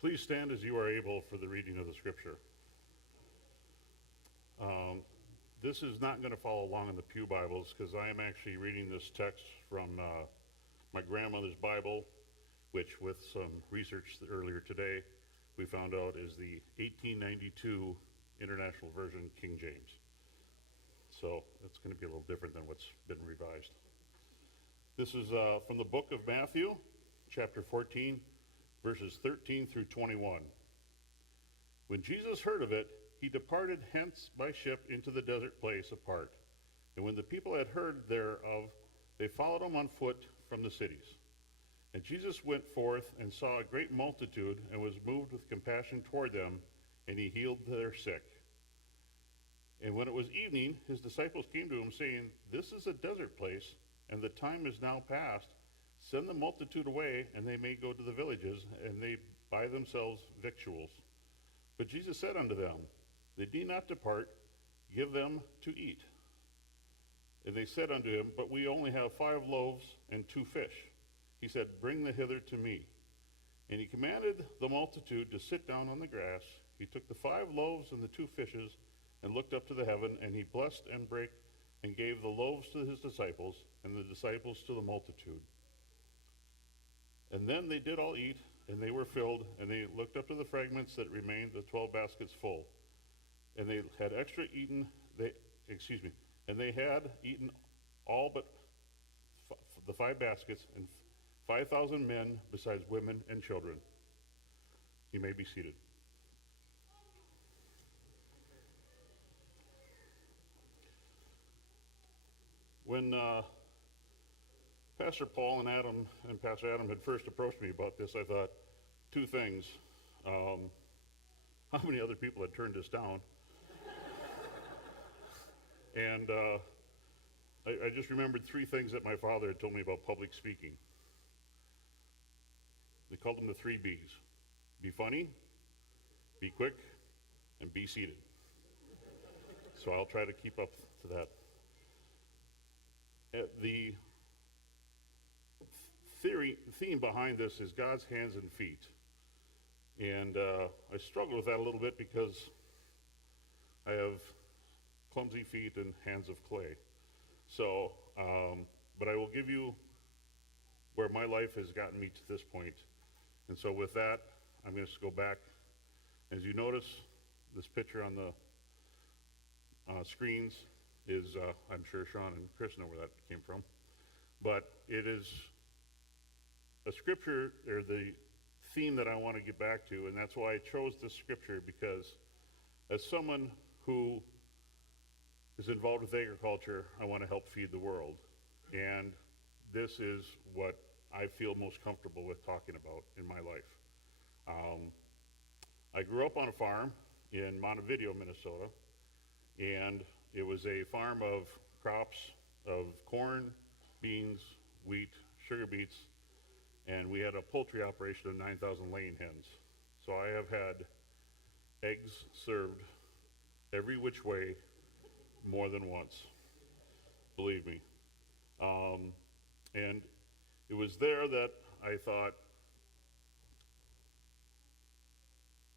Please stand as you are able for the reading of the scripture. This is not going to follow along in the Pew Bibles because I am actually reading this text from my grandmother's Bible, which with some research earlier today, we found out is the 1892 International Version, King James. So it's going to be a little different than what's been revised. This is from the book of Matthew, chapter 14, verses 13 through 21. When Jesus heard of it, he departed hence by ship into the desert place apart. And when the people had heard thereof, they followed him on foot from the cities. And Jesus went forth and saw a great multitude, and was moved with compassion toward them, and he healed their sick. And when it was evening, his disciples came to him, saying, This is a desert place, and the time is now past. Send the multitude away, and they may go to the villages, and they buy themselves victuals. But Jesus said unto them, They need not depart, give them to eat. And they said unto him, But we only have 5 loaves and 2 fish. He said, Bring the hither to me. And he commanded the multitude to sit down on the grass. He took the 5 loaves and the 2 fishes, and looked up to the heaven, and he blessed and brake, and gave the loaves to his disciples, and the disciples to the multitude. And then they did all eat, and they were filled, and they looked up to the fragments that remained, the 12 baskets full. And they had and they had eaten all but the 5 baskets, and 5,000 men, besides women and children. You may be seated. When Pastor Paul and Pastor Adam had first approached me about this, I thought 2 things. How many other people had turned this down? And I just remembered 3 things that my father had told me about public speaking. They called them the 3 B's. Be funny, be quick, and be seated. So I'll try to keep up to that. The theme behind this is God's hands and feet. And I struggle with that a little bit because I have clumsy feet and hands of clay. So, but I will give you where my life has gotten me to this point. And so with that, I'm going to go back. As you notice, this picture on the screens is, I'm sure Sean and Chris know where that came from, but it is a scripture, or the theme that I want to get back to, and that's why I chose this scripture, because as someone who is involved with agriculture, I want to help feed the world, and this is what I feel most comfortable with talking about in my life. I grew up on a farm in Montevideo, Minnesota, and it was a farm of crops of corn, beans, wheat, sugar beets, and we had a poultry operation of 9,000 laying hens. So I have had eggs served every which way more than once, believe me. And it was there that I thought,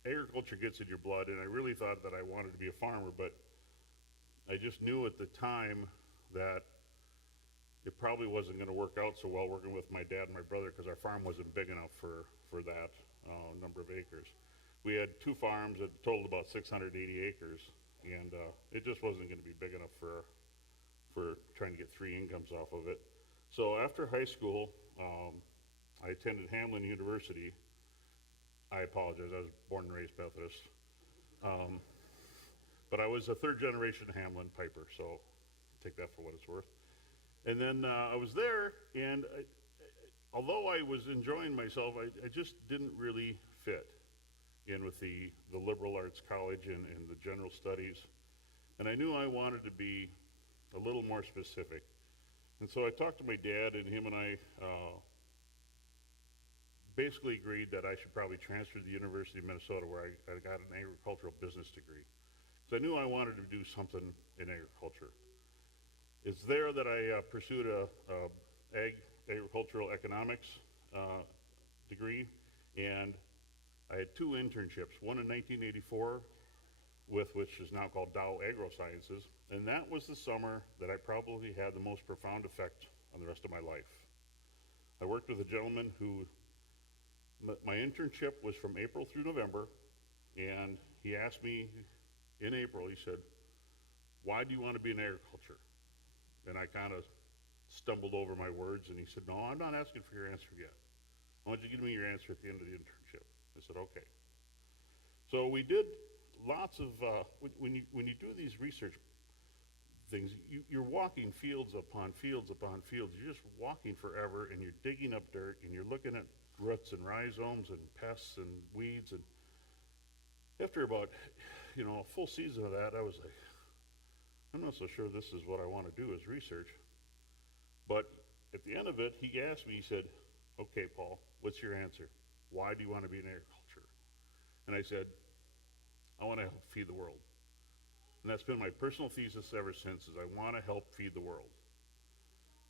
agriculture gets in your blood, and I really thought that I wanted to be a farmer, but I just knew at the time that it probably wasn't going to work out so well working with my dad and my brother, because our farm wasn't big enough for that number of acres. We had 2 farms that totaled about 680 acres, and it just wasn't going to be big enough for trying to get 3 incomes off of it. So after high school, I attended Hamlin University. I apologize, I was born and raised Methodist. But I was a 3rd generation Hamlin Piper, so take that for what it's worth. And then I was there, and although I was enjoying myself, I just didn't really fit in with the liberal arts college and the general studies. And I knew I wanted to be a little more specific. And so I talked to my dad, and him and I basically agreed that I should probably transfer to the University of Minnesota, where I got an agricultural business degree. So I knew I wanted to do something in agriculture. It's there that I pursued a agricultural economics degree, and I had two internships, one in 1984 with which is now called Dow Agro-Sciences, and that was the summer that I probably had the most profound effect on the rest of my life. I worked with a gentleman who, my internship was from April through November, and he asked me in April, he said, "Why do you want to be in agriculture?" And I kind of stumbled over my words, and he said, "No, I'm not asking for your answer yet. I want you to give me your answer at the end of the internship." I said, "Okay." So we did lots of, when you do these research things, you're walking fields upon fields upon fields. You're just walking forever, and you're digging up dirt, and you're looking at roots and rhizomes and pests and weeds. And after about, a full season of that, I was like, I'm not so sure this is what I want to do as research. But at the end of it, he asked me, he said, "Okay, Paul, what's your answer? Why do you want to be in agriculture?" And I said, "I want to help feed the world." And that's been my personal thesis ever since, is I want to help feed the world.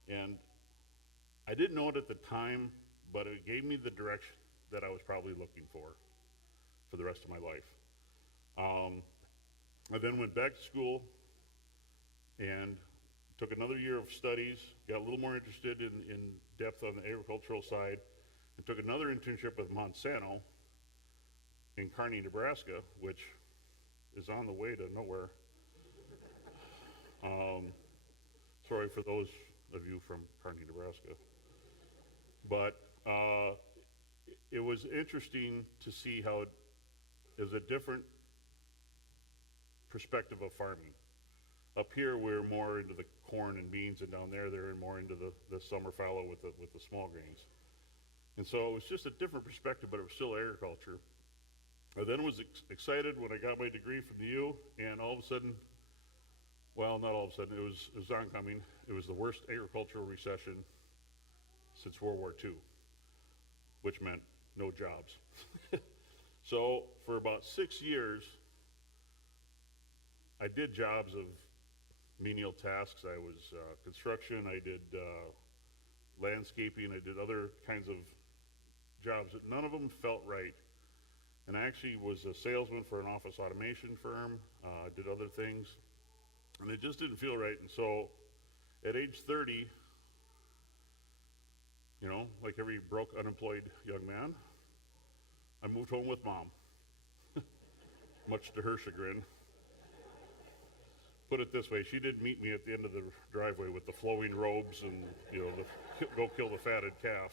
And I didn't know it at the time, but it gave me the direction that I was probably looking for the rest of my life. I then went back to school and took another year of studies, got a little more interested in depth on the agricultural side, and took another internship with Monsanto in Kearney, Nebraska, which is on the way to nowhere. Sorry for those of you from Kearney, Nebraska. But it was interesting to see how it is a different perspective of farming. Up here, we're more into the corn and beans, and down there, they're more into the summer fallow with the small grains. And so it was just a different perspective, but it was still agriculture. I then was excited when I got my degree from the U, and all of a sudden, well, not all of a sudden, it was oncoming. It was the worst agricultural recession since World War II, which meant no jobs. So for about 6 years, I did jobs of menial tasks. I was construction, I did landscaping, I did other kinds of jobs that none of them felt right. And I actually was a salesman for an office automation firm, did other things, and it just didn't feel right. And so at age 30, like every broke, unemployed young man, I moved home with Mom, much to her chagrin. Put it this way, she did meet me at the end of the driveway with the flowing robes and, go kill the fatted calf.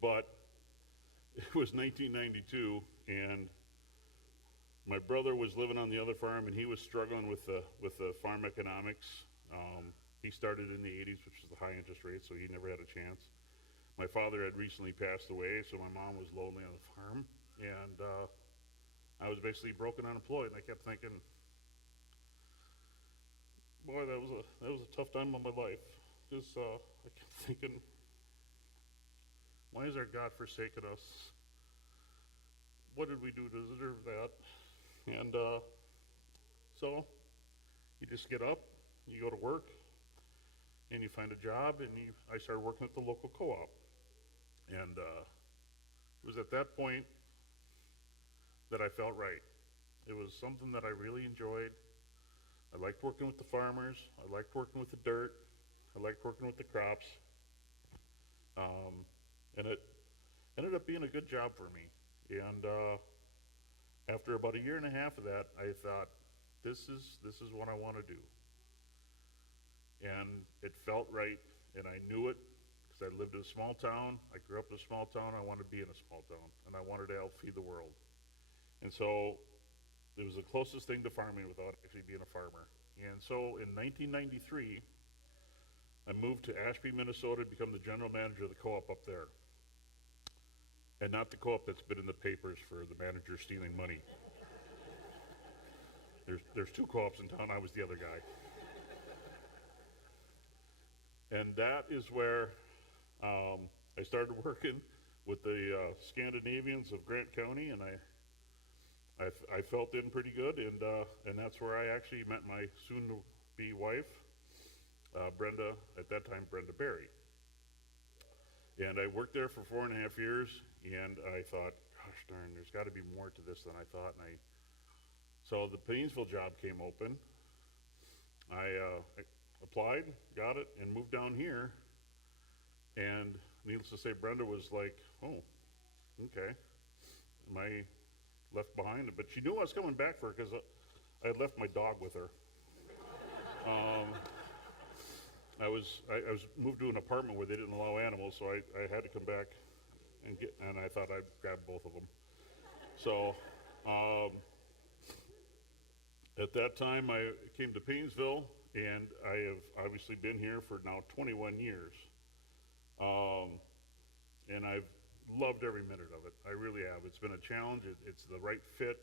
But it was 1992, and my brother was living on the other farm, and he was struggling with the farm economics. He started in the 80s, which is the high interest rate, so he never had a chance. My father had recently passed away, so my mom was lonely on the farm, and I was basically broke and unemployed. And I kept thinking, boy, that was a tough time of my life. Because I kept thinking, why has our God forsaken us? What did we do to deserve that? And so you just get up, you go to work, and you find a job, and I started working at the local co-op. And it was at that point that I felt right. It was something that I really enjoyed. I liked working with the farmers. I liked working with the dirt. I liked working with the crops. And it ended up being a good job for me. And after about a year and a half of that, I thought, this is what I want to do. And it felt right, and I knew it, because I lived in a small town. I grew up in a small town. I wanted to be in a small town, and I wanted to help feed the world. And so it was the closest thing to farming without actually being a farmer. And so in 1993, I moved to Ashby, Minnesota to become the general manager of the co-op up there. And not the co-op that's been in the papers for the manager stealing money. There's two co-ops in town. I was the other guy. And that is where I started working with the Scandinavians of Grant County, and I felt in pretty good, and that's where I actually met my soon-to-be wife, Brenda, at that time Brenda Berry. And I worked there for 4.5 years, and I thought, gosh darn, there's got to be more to this than I thought. So the Painesville job came open. I applied, got it, and moved down here. And needless to say, Brenda was like, oh, okay. Am I left behind? But she knew I was coming back for her because I had left my dog with her. I was moved to an apartment where they didn't allow animals, so I had to come back and I thought I'd grab both of them. So at that time, I came to Painesville, and I have obviously been here for now 21 years. And I've loved every minute of it. I really have. It's been a challenge. It's the right fit.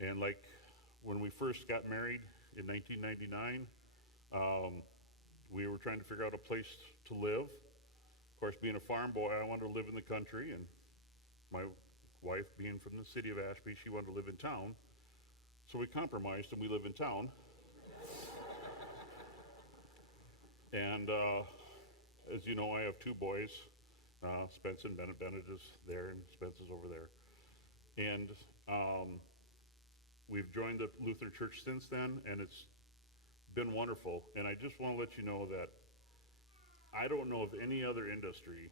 And like when we first got married in 1999, we were trying to figure out a place to live. Of course, being a farm boy, I wanted to live in the country, and my wife, being from the city of Ashby, she wanted to live in town. So we compromised, and we live in town. And as you know, I have two boys, Spence and Bennett. Bennett is there, and Spence is over there. And we've joined the Lutheran Church since then, and it's been wonderful. And I just want to let you know that I don't know of any other industry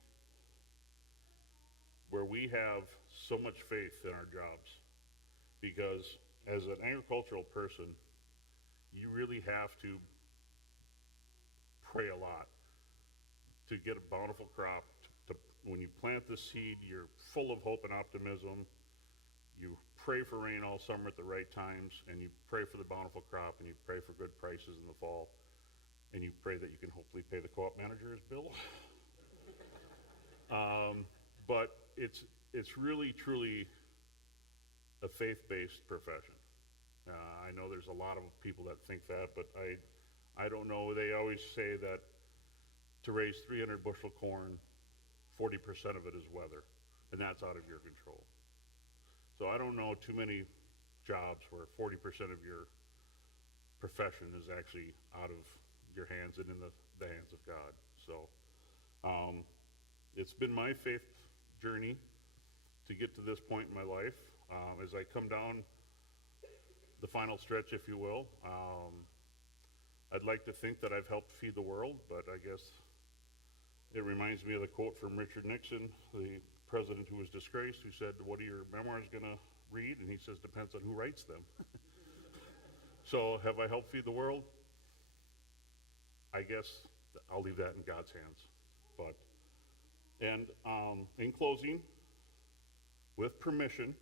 where we have so much faith in our jobs, because as an agricultural person, you really have to pray a lot to get a bountiful crop. When you plant the seed, you're full of hope and optimism. You pray for rain all summer at the right times, and you pray for the bountiful crop, and you pray for good prices in the fall, and you pray that you can hopefully pay the co-op manager his bill. But it's really, truly a faith-based profession. I know there's a lot of people that think that, but I don't know. They always say that to raise 300 bushel corn, 40% of it is weather, and that's out of your control. So I don't know too many jobs where 40% of your profession is actually out of your hands and in the hands of God. So it's been my faith journey to get to this point in my life. As I come down the final stretch, if you will, I'd like to think that I've helped feed the world, but I guess it reminds me of the quote from Richard Nixon, the president who was disgraced, who said, "What are your memoirs going to read?" And he says, "Depends on who writes them." So have I helped feed the world? I guess I'll leave that in God's hands. And in closing, with permission,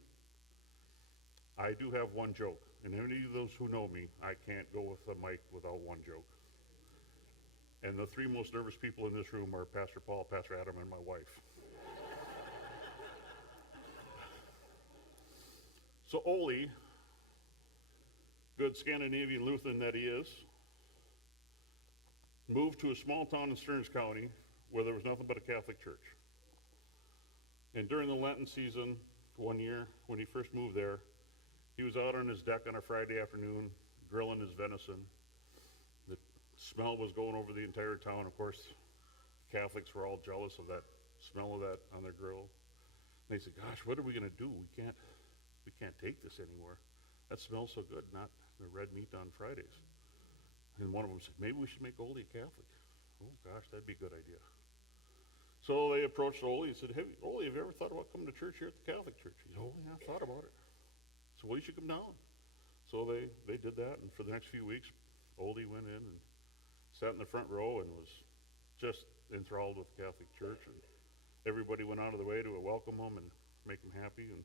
I do have one joke. And any of those who know me, I can't go with a mic without one joke. And the three most nervous people in this room are Pastor Paul, Pastor Adam, and my wife. So Ole, good Scandinavian Lutheran that he is, moved to a small town in Stearns County where there was nothing but a Catholic church. And during the Lenten season, one year when he first moved there, he was out on his deck on a Friday afternoon grilling his venison. The smell was going over the entire town. Of course, Catholics were all jealous of that smell of that on their grill. And they said, "Gosh, what are we going to do? We can't take this anymore. That smells so good, not the red meat on Fridays." And one of them said, "Maybe we should make Ole a Catholic." "Oh gosh, that'd be a good idea." So they approached Ole and said, "Hey, Ole, have you ever thought about coming to church here at the Catholic church?" He said, "Oh yeah, I've thought about it." So, "Well, you should come down." So they did that, and for the next few weeks, Ole went in and sat in the front row and was just enthralled with the Catholic Church, and everybody went out of the way to welcome him and make him happy. And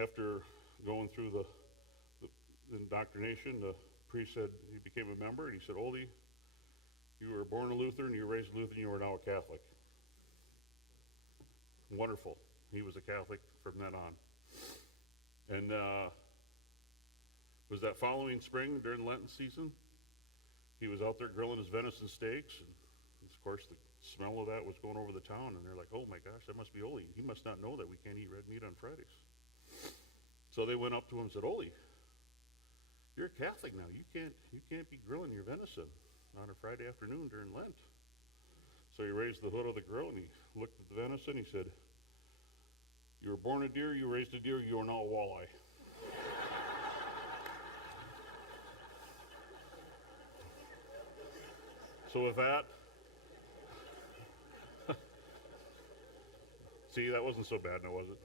after going through the indoctrination, the priest said he became a member, and he said, "Ole, you were born a Lutheran, you were raised Lutheran, you are now a Catholic." Wonderful. He was a Catholic from then on. And was that following spring during the Lenten season, he was out there grilling his venison steaks, and of course the smell of that was going over the town, and they're like, "Oh my gosh, that must be Ole. He must not know that we can't eat red meat on Fridays." So they went up to him and said, "Ole, you're a Catholic now. You can't be grilling your venison on a Friday afternoon during Lent." So he raised the hood of the grill and he looked at the venison. He said, "You were born a deer, you raised a deer, you are now a walleye." So with that, see, that wasn't so bad now, was it?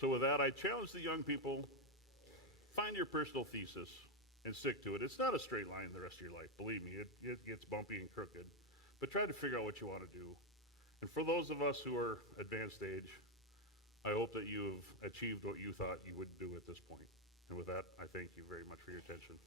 So with that, I challenge the young people, find your personal thesis and stick to it. It's not a straight line the rest of your life. Believe me, it gets bumpy and crooked. But try to figure out what you want to do. And for those of us who are advanced age, I hope that you've achieved what you thought you would do at this point. And with that, I thank you very much for your attention.